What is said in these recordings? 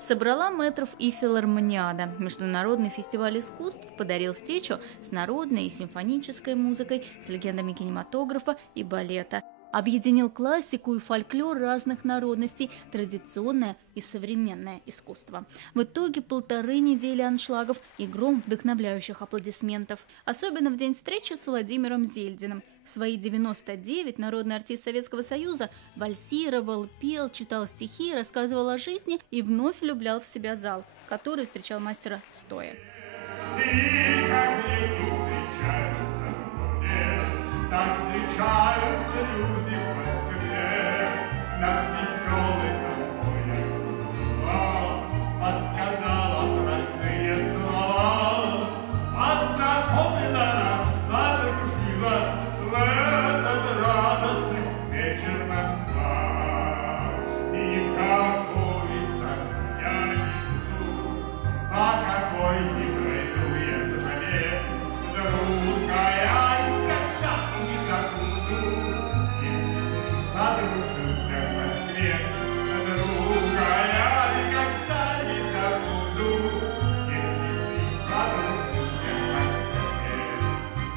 Собрала мэтров и филармониада. Международный фестиваль искусств подарил встречу с народной и симфонической музыкой, с легендами кинематографа и балета. Объединил классику и фольклор разных народностей, традиционное и современное искусство. В итоге 1,5 недели аншлагов и гром вдохновляющих аплодисментов. Особенно в день встречи с Владимиром Зельдиным. В свои 99 народный артист Советского Союза вальсировал, пел, читал стихи, рассказывал о жизни и вновь влюблял в себя зал, который встречал мастера стоя. Так встречаются люди в Москве, нас веселый такой окружал, подкатала простые слова, познакомила, подружила в этот радостный вечер Москва. И в какой стране я не иду, по какой не пройду я траве, другая.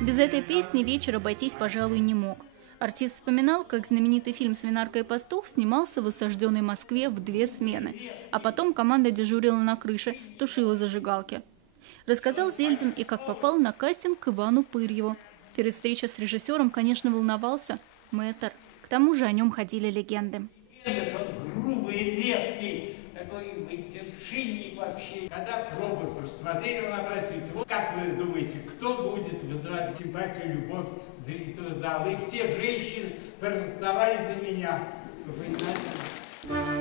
Без этой песни вечер обойтись, пожалуй, не мог. Артист вспоминал, как знаменитый фильм «Свинарка и пастух» снимался в осажденной Москве в 2 смены, а потом команда дежурила на крыше, тушила зажигалки. Рассказал Зельдин и как попал на кастинг к Ивану Пырьеву. Перед встречей с режиссером, конечно, волновался мэтр. К тому же о нем ходили легенды. Грубый, резкий, такой матершинник вообще. Когда пробы посмотрели, он обратился. Вот как вы думаете, кто будет вызывать симпатию, любовь зрительного зала? И все женщины проголосовали за меня. Вы понимаете?